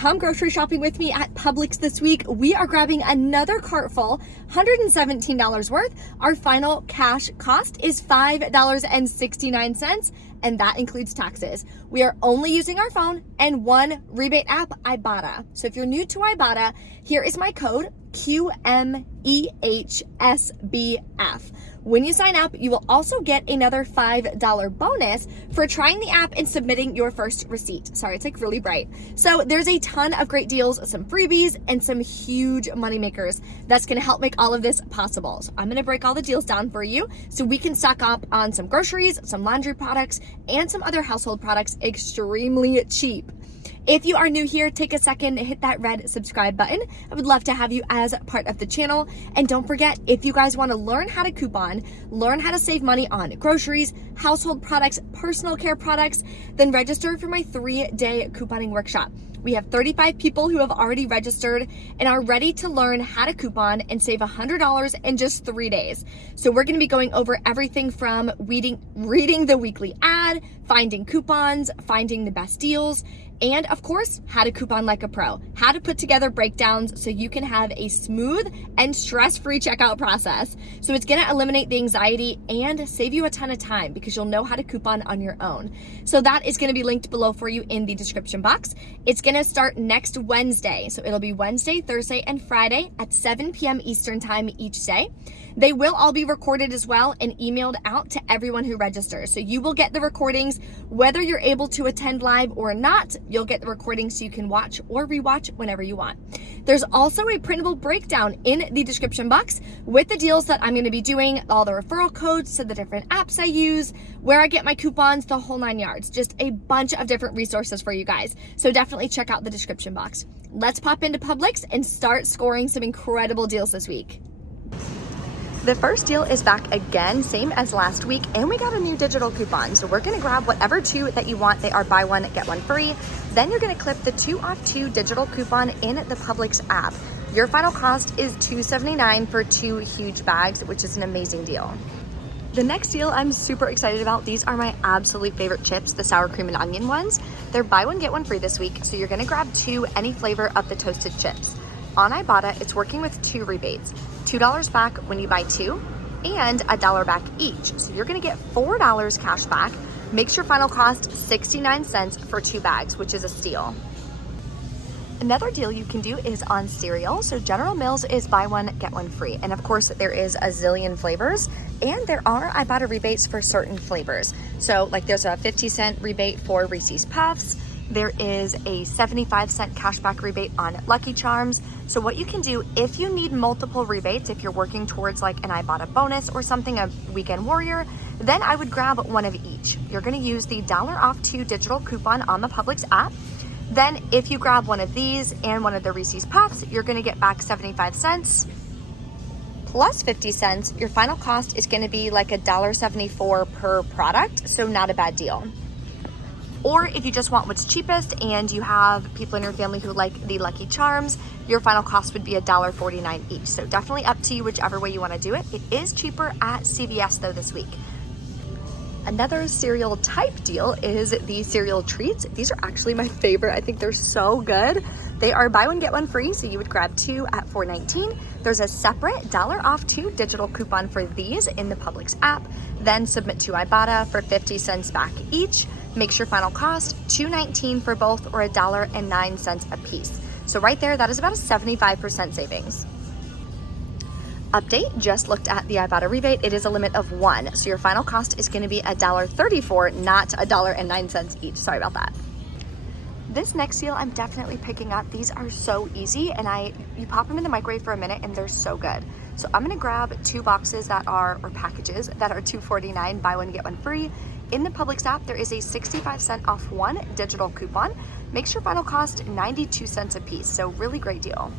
come grocery shopping with me at Publix this week. We are grabbing another cart full, $117 worth. Our final cash cost is $5.69, and that includes taxes. We are only using our phone and one rebate app, Ibotta. So if you're new to Ibotta, here is my code, QMEHSBF. When you sign up, you will also get another $5 bonus for trying the app and submitting your first receipt. Sorry, it's like really bright. So there's a ton of great deals, some freebies, and some huge money makers that's gonna help make all of this possible. So I'm gonna break all the deals down for you so we can stock up on some groceries, some laundry products, and some other household products extremely cheap. If you are new here, take a second to hit that red subscribe button. I would love to have you as part of the channel. And don't forget, if you guys want to learn how to coupon, learn how to save money on groceries, household products, personal care products, then register for my 3-day couponing workshop. We have 35 people who have already registered and are ready to learn how to coupon and save $100 in just 3 days. So we're going to be going over everything from reading the weekly ad, finding coupons, finding the best deals, and of course, how to coupon like a pro, how to put together breakdowns so you can have a smooth and stress-free checkout process. So it's gonna eliminate the anxiety and save you a ton of time because you'll know how to coupon on your own. So that is gonna be linked below for you in the description box. It's gonna start next Wednesday. So it'll be Wednesday, Thursday, and Friday at 7 p.m. Eastern time each day. They will all be recorded as well and emailed out to everyone who registers. So you will get the recordings, whether you're able to attend live or not, you'll get the recordings so you can watch or rewatch whenever you want. There's also a printable breakdown in the description box with the deals that I'm gonna be doing, all the referral codes to the different apps I use, where I get my coupons, the whole 9 yards. Just a bunch of different resources for you guys. So definitely check out the description box. Let's pop into Publix and start scoring some incredible deals this week. The first deal is back again, same as last week, and we got a new digital coupon. So we're gonna grab whatever two that you want. They are buy one, get one free. Then you're gonna clip the 2 off 2 digital coupon in the Publix app. Your final cost is $2.79 for 2 huge bags, which is an amazing deal. The next deal I'm super excited about. These are my absolute favorite chips, the sour cream and onion ones. They're buy one, get one free this week. So you're gonna grab 2, any flavor of the toasted chips. On Ibotta, it's working with 2 rebates. $2 back when you buy 2 and $1 back each. So you're gonna get $4 cash back. Makes your final cost 69 cents for 2 bags, which is a steal. Another deal you can do is on cereal. So General Mills is buy one, get one free. And of course there is a zillion flavors and there are Ibotta rebates for certain flavors. So like there's a 50-cent rebate for Reese's Puffs. There is a 75-cent cashback rebate on Lucky Charms. So what you can do if you need multiple rebates, if you're working towards like an Ibotta bonus or something, a weekend warrior, then I would grab one of each. You're gonna use the $1 off 2 digital coupon on the Publix app. Then if you grab one of these and one of the Reese's Puffs, you're gonna get back 75 cents plus 50 cents. Your final cost is gonna be like $1.74 per product, so not a bad deal. Or if you just want what's cheapest and you have people in your family who like the Lucky Charms, your final cost would be $1.49 each. So definitely up to you whichever way you want to do it. It is cheaper at CVS though this week. Another cereal type deal is the cereal treats. These are actually my favorite. I think they're so good. They are buy one, get one free. So you would grab 2 at $4.19. There's a separate $1 off 2 digital coupon for these in the Publix app. Then submit to Ibotta for 50 cents back each. Makes your final cost $2.19 for both or $1.09 a piece. So right there, that is about a 75% savings. Update, just looked at the Ibotta rebate. It is a limit of 1. So your final cost is gonna be $1.34, not $1.09 each. Sorry about that. This next deal I'm definitely picking up. These are so easy and you pop them in the microwave for a minute and they're so good. So I'm gonna grab 2 boxes that are, or packages that are $2.49, buy one, get one free. In the Publix app, there is a 65-cent off 1 digital coupon. Makes your final cost 92 cents a piece, so really great deal.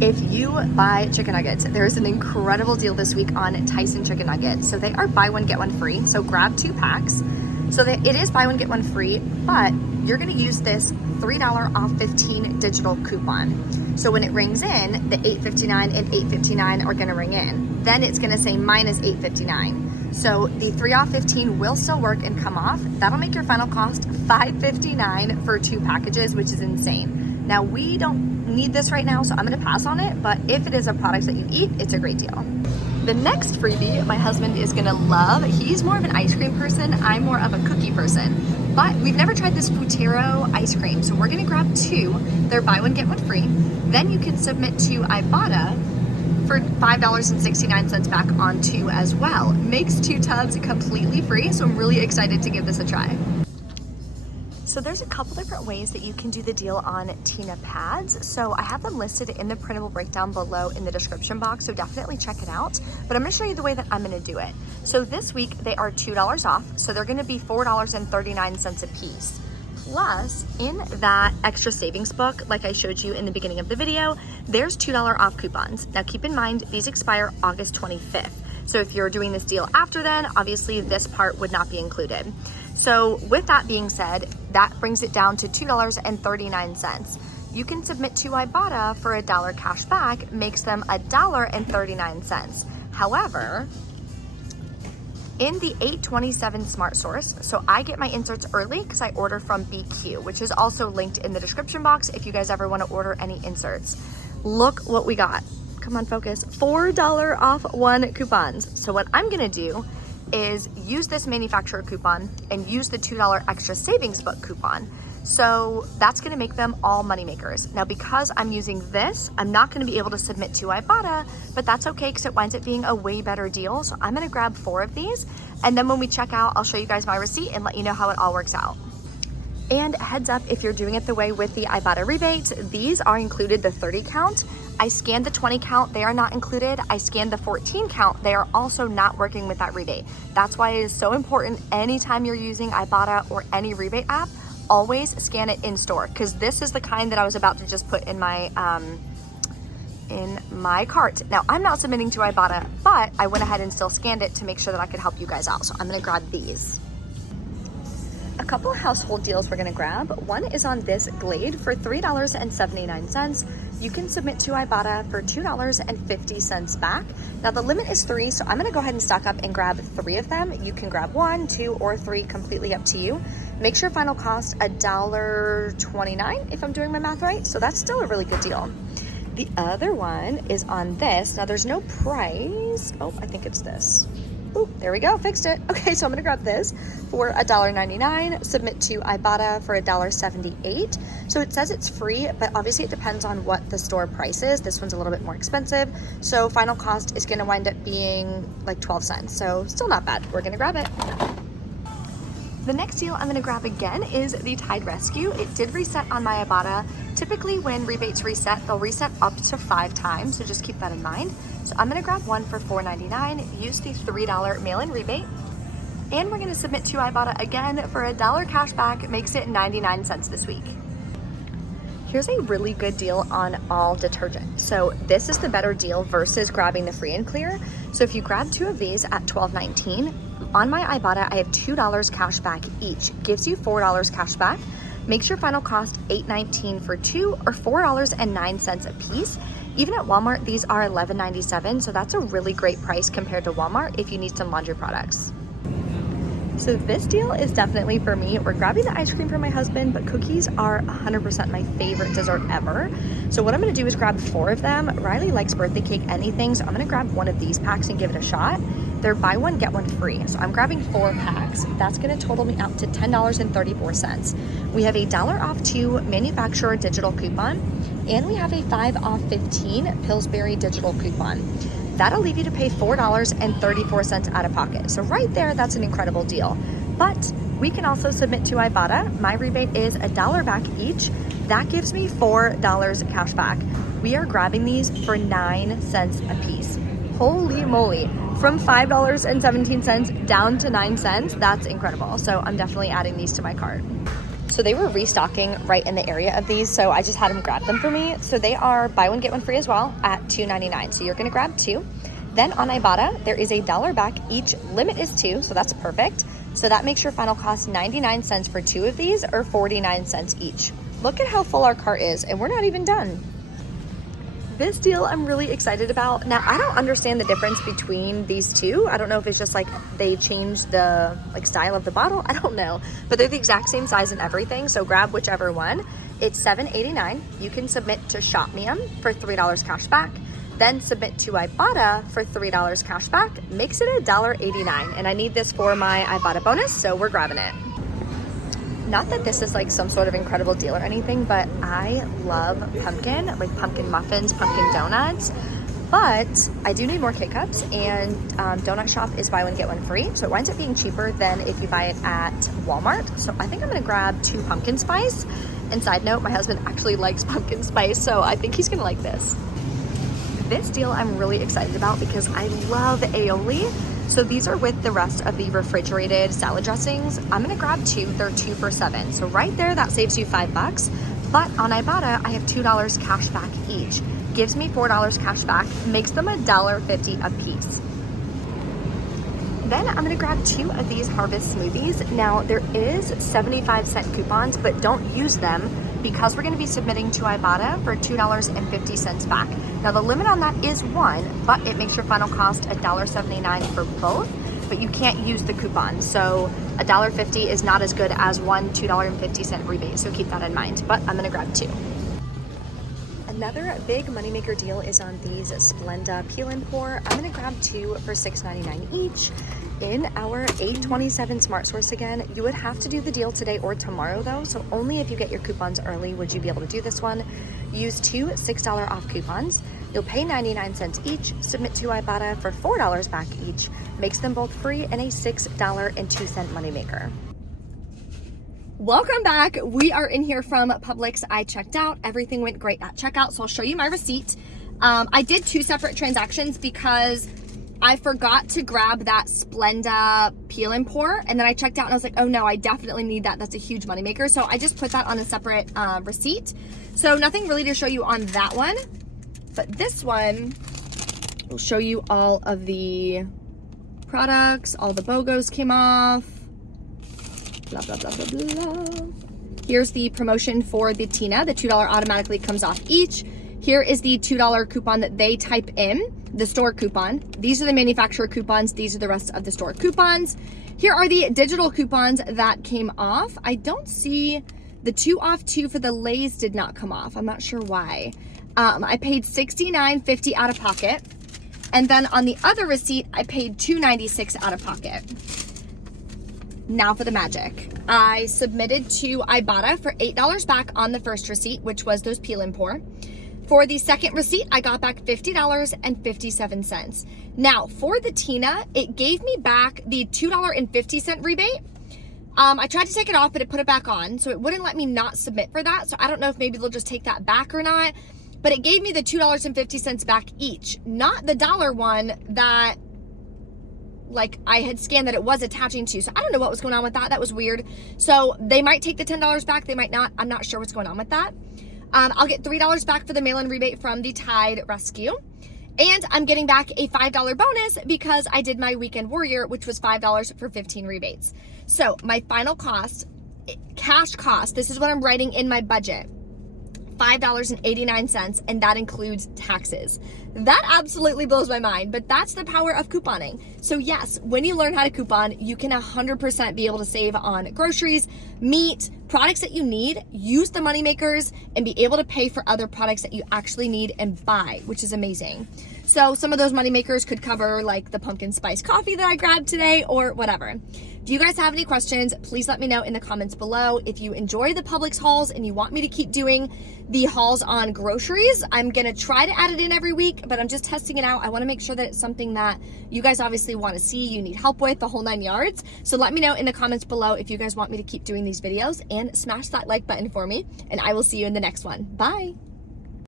If you buy chicken nuggets, there's an incredible deal this week on Tyson chicken nuggets. So they are buy one, get one free, so grab 2 packs. So it is buy one, get one free, but you're gonna use this $3 off 15 digital coupon. So when it rings in, the $8.59 and $8.59 are gonna ring in. Then it's gonna say minus $8.59. So the 3 off 15 will still work and come off. That'll make your final cost $5.59 for 2 packages, which is insane. Now we don't need this right now, so I'm gonna pass on it, but if it is a product that you eat, it's a great deal. The next freebie my husband is gonna love. He's more of an ice cream person, I'm more of a cookie person. But we've never tried this Futero ice cream, so we're gonna grab 2. They're buy one, get one free. Then you can submit to Ibotta for $5.69 back on 2 as well. Makes 2 tubs completely free, so I'm really excited to give this a try. So there's a couple different ways that you can do the deal on Tina pads. So I have them listed in the printable breakdown below in the description box, so definitely check it out. But I'm gonna show you the way that I'm gonna do it. So this week they are $2 off, so they're gonna be $4.39 a piece. Plus, in that extra savings book, like I showed you in the beginning of the video, there's $2 off coupons. Now keep in mind, these expire August 25th. So if you're doing this deal after then, obviously this part would not be included. So with that being said, that brings it down to $2.39. You can submit to Ibotta for $1 cash back, makes them $1.39. However, in the 827 Smart Source, so I get my inserts early because I order from BQ, which is also linked in the description box if you guys ever want to order any inserts. Look what we got. Come on, focus. $4 off 1 coupons. So what I'm gonna do is use this manufacturer coupon and use the $2 extra savings book coupon. So that's gonna make them all money makers. Now, because I'm using this, I'm not gonna be able to submit to Ibotta, but that's okay because it winds up being a way better deal. So I'm gonna grab 4 of these, and then when we check out, I'll show you guys my receipt and let you know how it all works out. And heads up, if you're doing it the way with the Ibotta rebate, these are included the 30 count. I scanned the 20 count, they are not included. I scanned the 14 count, they are also not working with that rebate. That's why it is so important anytime you're using Ibotta or any rebate app, always scan it in store, because this is the kind that I was about to just put in my cart. Now, I'm not submitting to Ibotta, but I went ahead and still scanned it to make sure that I could help you guys out. So I'm gonna grab these. A couple of household deals we're gonna grab. One is on this Glade for $3.79. You can submit to Ibotta for $2.50 back. Now the limit is 3, so I'm gonna go ahead and stock up and grab 3 of them. You can grab 1, 2, or 3, completely up to you. Make sure final cost $1.29 if I'm doing my math right, so that's still a really good deal. The other one is on this. Now there's no price. Oh, I think it's this. Ooh, there we go, fixed it. Okay, so I'm gonna grab this for $1.99, submit to Ibotta for $1.78. So it says it's free, but obviously it depends on what the store price is. This one's a little bit more expensive. So final cost is gonna wind up being like 12 cents. So still not bad, we're gonna grab it. The next deal I'm gonna grab again is the Tide Rescue. It did reset on my Ibotta. Typically when rebates reset, they'll reset up to 5 times, so just keep that in mind. So I'm gonna grab one for $4.99, use the $3 mail-in rebate, and we're gonna submit to Ibotta again for $1 cash back, makes it 99 cents this week. Here's a really good deal on all detergent. So this is the better deal versus grabbing the free and clear. So if you grab 2 of these at $12.19, on my Ibotta, I have $2 cash back each, gives you $4 cash back. Makes your final cost $8.19 for 2 or $4.09 a piece. Even at Walmart, these are $11.97, so that's a really great price compared to Walmart if you need some laundry products. So this deal is definitely for me. We're grabbing the ice cream for my husband, but cookies are 100% my favorite dessert ever. So what I'm gonna do is grab 4 of them. Riley likes birthday cake anything, so I'm gonna grab one of these packs and give it a shot. They're buy one, get one free. So I'm grabbing 4 packs. That's gonna total me out to $10.34. We have a $1 off 2 manufacturer digital coupon, and we have a 5 off 15 Pillsbury digital coupon. That'll leave you to pay $4.34 out of pocket. So right there, that's an incredible deal. But we can also submit to Ibotta. My rebate is $1 back each. That gives me $4 cash back. We are grabbing these for 9 cents a piece. Holy moly, from $5.17 down to 9 cents, that's incredible. So I'm definitely adding these to my cart. So they were restocking right in the area of these, so I just had them grab them for me. So they are buy one, get one free as well at $2.99. So you're gonna grab 2. Then on Ibotta, there is a $1 back each. Limit is 2, so that's perfect. So that makes your final cost 99 cents for 2 of these or 49 cents each. Look at how full our cart is, and we're not even done. This deal I'm really excited about. Now, I don't understand the difference between these two. I don't know if it's just like they changed the like style of the bottle. I don't know, but they're the exact same size and everything. So grab whichever one. It's $7.89. You can submit to ShopMeum for $3 cash back. Then submit to Ibotta for $3 cash back. Makes it $1.89. And I need this for my Ibotta bonus, so we're grabbing it. Not that this is like some sort of incredible deal or anything, but I love pumpkin, like pumpkin muffins, pumpkin donuts. But I do need more K-Cups, and Donut Shop is buy one, get one free. So it winds up being cheaper than if you buy it at Walmart. So I think I'm gonna grab 2 pumpkin spice. And side note, my husband actually likes pumpkin spice, so I think he's gonna like this. This deal I'm really excited about because I love aioli. So these are with the rest of the refrigerated salad dressings. I'm gonna grab 2, they're 2 for $7. So right there, that saves you $5. But on Ibotta, I have $2 cash back each. Gives me $4 cash back, makes them $1.50 a piece. Then I'm gonna grab 2 of these harvest smoothies. Now there is 75-cent coupons, but don't use them because we're gonna be submitting to Ibotta for $2.50 back. Now the limit on that is 1, but it makes your final cost $1.79 for both, but you can't use the coupon. So $1.50 is not as good as one $2.50 rebate, so keep that in mind, but I'm gonna grab 2. Another big moneymaker deal is on these Splenda Peel and Pour. I'm gonna grab 2 for $6.99 each. In our 827 Smart Source again, you would have to do the deal today or tomorrow though, so only if you get your coupons early would you be able to do this one. Use 2 $6 off coupons. You'll pay 99 cents each, submit to Ibotta for $4 back each, makes them both free and a $6.02 moneymaker. Welcome back. We are in here from Publix. I checked out. Everything went great at checkout, so I'll show you my receipt. I did 2 separate transactions because I forgot to grab that Splenda Peel and Pour, and then I checked out and I was like, oh no, I definitely need that. That's a huge moneymaker. So I just put that on a separate receipt. So nothing really to show you on that one, but this one will show you all of the products. All the BOGOs came off. Blah, blah, blah, blah, blah. Here's the promotion for the Tina. The $2 automatically comes off each. Here is the $2 coupon that they type in, the store coupon. These are the manufacturer coupons. These are the rest of the store coupons. Here are the digital coupons that came off. I don't see the 2 off 2 for the Lay's did not come off. I'm not sure why. I paid $69.50 out of pocket. And then on the other receipt, I paid $2.96 out of pocket. Now for the magic. I submitted to Ibotta for $8 back on the first receipt, which was those Peel and Pour. For the second receipt, I got back $50.57. Now for the Tina, it gave me back the $2.50 rebate. I tried to take it off, but it put it back on, so it wouldn't let me not submit for that. So I don't know if maybe they'll just take that back or not, but it gave me the $2.50 back each, not the dollar one that like I had scanned that it was attaching to. So I don't know what was going on with that. That was weird. So they might take the $10 back. They might not. I'm not sure what's going on with that. I'll get $3 back for the mail-in rebate from the Tide Rescue. And I'm getting back a $5 bonus because I did my Weekend Warrior, which was $5 for 15 rebates. So my final cost, cash cost, this is what I'm writing in my budget, $5.89, and that includes taxes. That absolutely blows my mind, but that's the power of couponing. So yes, when you learn how to coupon, you can 100% be able to save on groceries, meat, products that you need, use the money makers, and be able to pay for other products that you actually need and buy, which is amazing. So some of those money makers could cover like the pumpkin spice coffee that I grabbed today or whatever. If you guys have any questions, please let me know in the comments below. If you enjoy the Publix hauls and you want me to keep doing the hauls on groceries, I'm gonna try to add it in every week, but I'm just testing it out. I wanna make sure that it's something that you guys obviously wanna see, you need help with, the whole 9 yards. So let me know in the comments below if you guys want me to keep doing these videos, and smash that like button for me, and I will see you in the next one. Bye.